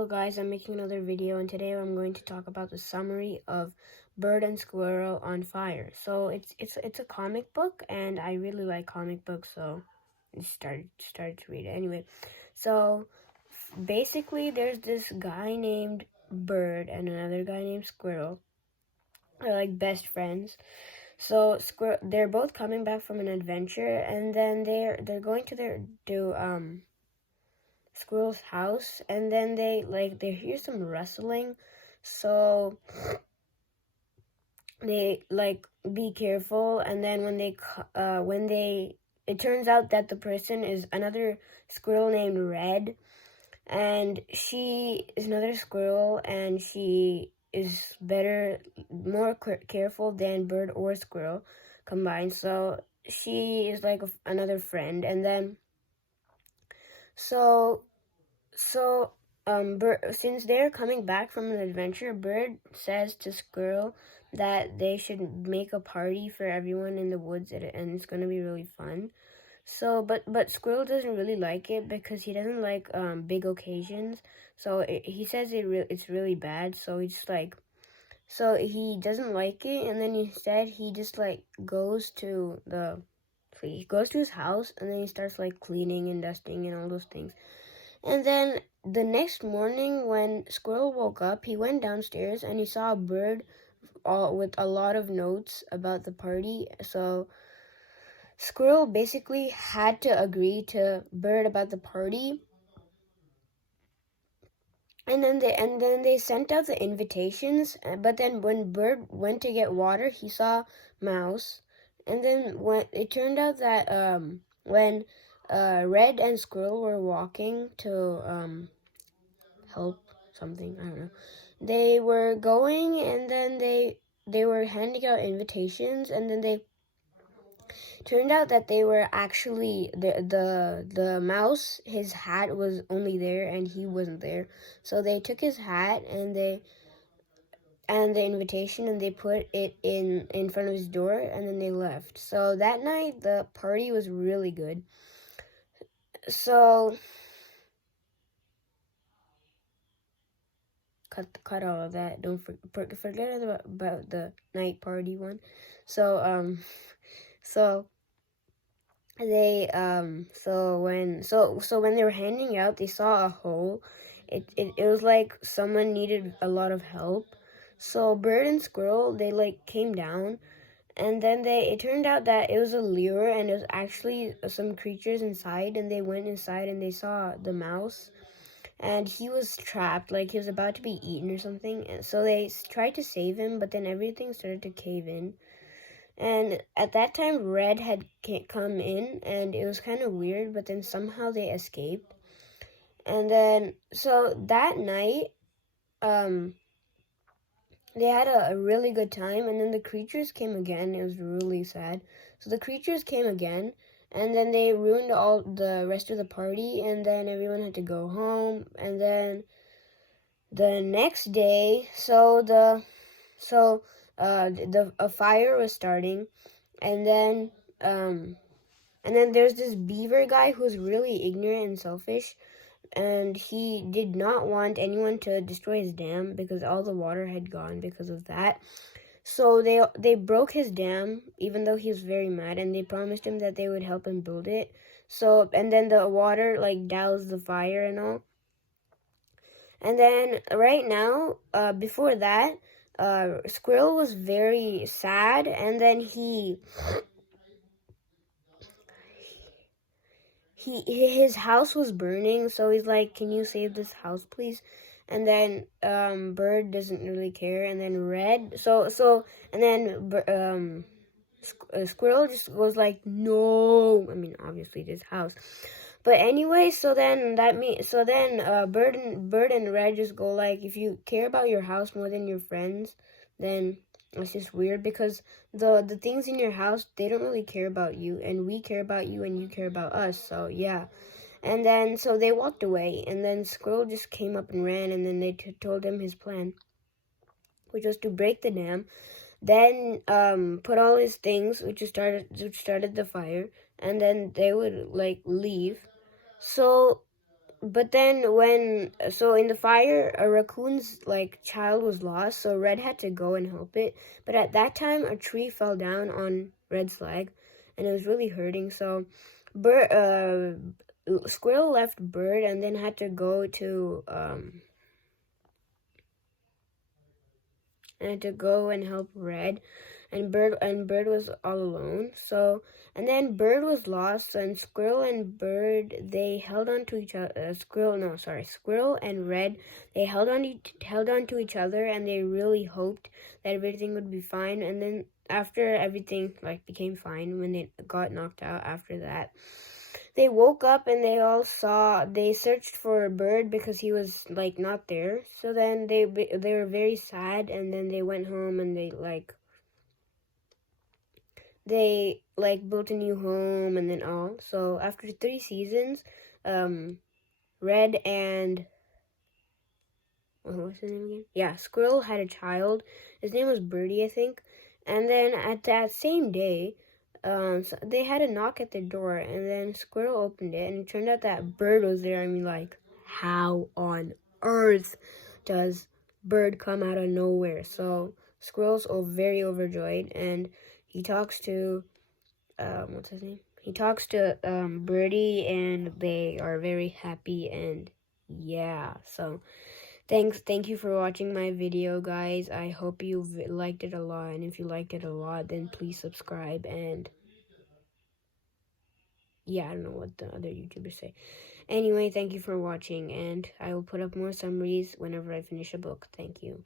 Hello guys, I'm making another video, and today I'm going to talk about the summary of Bird and Squirrel on Fire. So it's a comic book, and I really like comic books, so I started to read it. Anyway, so basically there's this guy named Bird and another guy named Squirrel. They're like best friends. So they're both coming back from an adventure, and then they're going to Squirrel's house, and then they hear some rustling, so they be careful. And then it turns out that the person is another squirrel named Red, and she is another squirrel, and she is more careful than Bird or Squirrel combined. So she is like another friend, and then so since they're coming back from an adventure, Bird says to Squirrel that they should make a party for everyone in the woods, and it's gonna be really fun. So, but Squirrel doesn't really like it because he doesn't like big occasions. So he says it's really bad. So he doesn't like it, and then instead he just he goes to his house, and then he starts cleaning and dusting and all those things. And then the next morning, when Squirrel woke up, he went downstairs and he saw a bird with a lot of notes about the party. So Squirrel basically had to agree to Bird about the party. And then they sent out the invitations. But then when Bird went to get water, he saw Mouse. And then when it turned out that when Red and Squirrel were walking to help something, I don't know. They were going, and then they were handing out invitations, and then they turned out that they were actually the mouse. His hat was only there, and he wasn't there. So they took his hat and the invitation, and they put it in front of his door, and then they left. So that night the party was really good. So cut all of that. Don't forget about the night party one. So so they when they were handing out, they saw a hole. It was like someone needed a lot of help. So Bird and Squirrel, they came down, and then it turned out that it was a lure, and it was actually some creatures inside, and they went inside and they saw the mouse, and he was trapped, he was about to be eaten or something. And so they tried to save him, but then everything started to cave in. And at that time, Red had come in, and it was kind of weird, but then somehow they escaped. And then, so that night, they had a really good time, and then the creatures came again. It was really sad. So the creatures came again, and then they ruined all the rest of the party, and then everyone had to go home. And then the next day, a fire was starting, and then there's this beaver guy who's really ignorant and selfish, and he did not want anyone to destroy his dam because all the water had gone because of that. So they broke his dam, even though he was very mad, and they promised him that they would help him build it. So, and then the water doused the fire and all. And then right now, before that, Squirrel was very sad, and then his house was burning, so he's like, "Can you save this house, please?" And then Bird doesn't really care, and then Squirrel just goes like, "No." I mean, obviously this house. But anyway, Bird and Red just go like, if you care about your house more than your friends, then it's just weird, because the things in your house, they don't really care about you, and we care about you, and you care about us. So yeah. And then so they walked away, and then Squirrel just came up and ran, and then they told him his plan, which was to break the dam, then put all his things, which started the fire, and then they would leave. So but then so in the fire, a raccoon's like child was lost, so Red had to go and help it. But at that time, a tree fell down on Red's leg, and it was really hurting. So, Squirrel left Bird and then had to go to and had to go and help Red, and Bird was all alone. So and then Bird was lost, and Squirrel and Bird they held on to each other. Squirrel and Red they held on to each other, and they really hoped that everything would be fine. And then after everything like became fine, when they got knocked out after that, they woke up and they searched for a Bird because he was like not there. So then they were very sad, and then they went home and they built a new home and then all. So after 3 seasons, Red and what's his name again? Yeah, Squirrel had a child. His name was Birdie, I think. And then at that same day, so they had a knock at the door, and then Squirrel opened it, and it turned out that Bird was there. I mean, like, how on earth does Bird come out of nowhere? So Squirrel's very overjoyed, and he talks to what's his name? He talks to Birdie, and they are very happy, and yeah. So thank you for watching my video, guys. I hope you liked it a lot, and if you liked it a lot, then please subscribe. And yeah, I don't know what the other YouTubers say. Anyway, thank you for watching, and I will put up more summaries whenever I finish a book. Thank you.